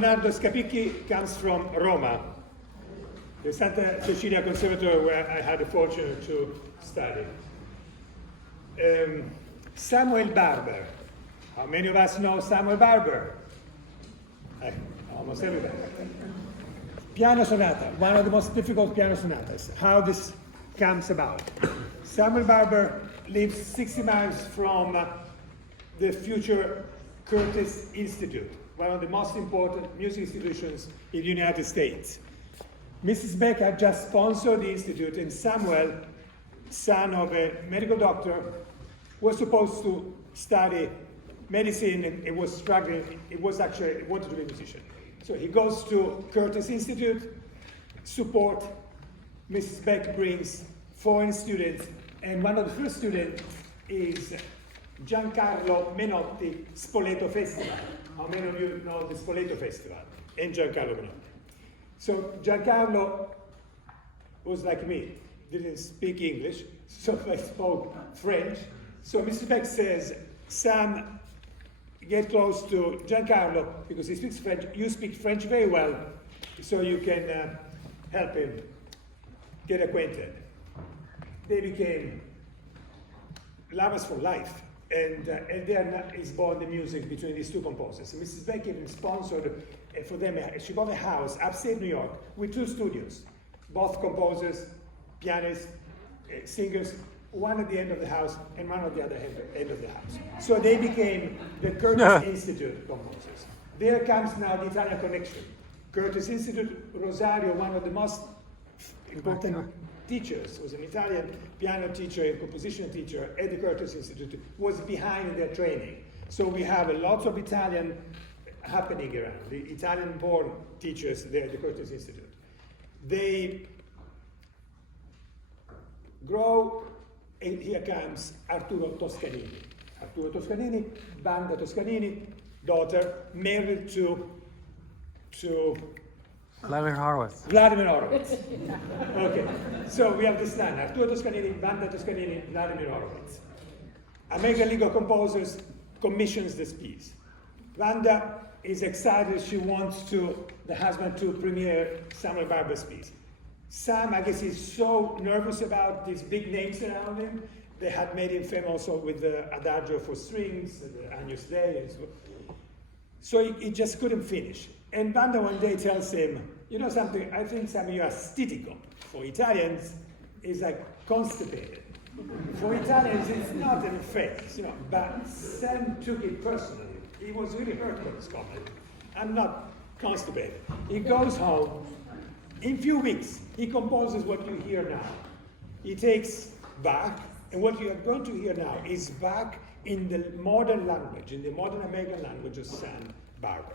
Leonardo Scapicchi comes from Roma, the Santa Cecilia Conservatory, where I had the fortune to study. Samuel Barber. How many of us know Samuel Barber? Almost everybody. Piano sonata, one of the most difficult piano sonatas. How this comes about. Samuel Barber lives 60 miles from the future Curtis Institute, one of the most important music institutions in the United States. Mrs. Beck had just sponsored the institute, and Samuel, son of a medical doctor, was supposed to study medicine and was struggling. He wanted to be a musician. So he goes to Curtis Institute, support. Mrs. Beck brings foreign students, and one of the first students is Giancarlo Menotti Spoleto Festival. How many of you know the Spoleto Festival? And Giancarlo Menotti. So Giancarlo was like me, didn't speak English, so I spoke French. So Mrs. Beck says, Sam, get close to Giancarlo because he speaks French. You speak French very well, so you can help him get acquainted. They became lovers for life, and there is born the music between these two composers. Mrs. Beck even sponsored for them. She bought a house upstate New York with 2 studios, both composers, pianists, singers, one at the end of the house and one at the other end of the house. So they became the Curtis Institute composers. There comes now the Italian connection. Curtis Institute, Rosario, one of the most important teachers, was an Italian piano teacher and composition teacher at the Curtis Institute, was behind their training. So we have lots of Italian happening around, the Italian-born teachers there at the Curtis Institute. They grow, and here comes Arturo Toscanini. Arturo Toscanini, Wanda Toscanini, daughter, married to Vladimir Horowitz. Vladimir Horowitz. Okay, so we have this line, Arturo Toscanini, Wanda Toscanini, Vladimir Horowitz. American League of Composers commissions this piece. Wanda is excited, she wants the husband to premiere Samuel Barber's piece. Sam, I guess he's so nervous about these big names around him. They had made him famous also with the Adagio for strings, the Agnus Dei, and so he just couldn't finish. And Wanda one day tells him, you know something, I think Sam, you are stitico. For Italians, it's like constipated. For Italians, it's not an offense, but Sam took it personally. He was really hurt by this comment. I'm not constipated. He goes home. In few weeks, he composes what you hear now. He takes Bach, and what you are going to hear now is Bach in the modern language, in the modern American language of Sam Barber.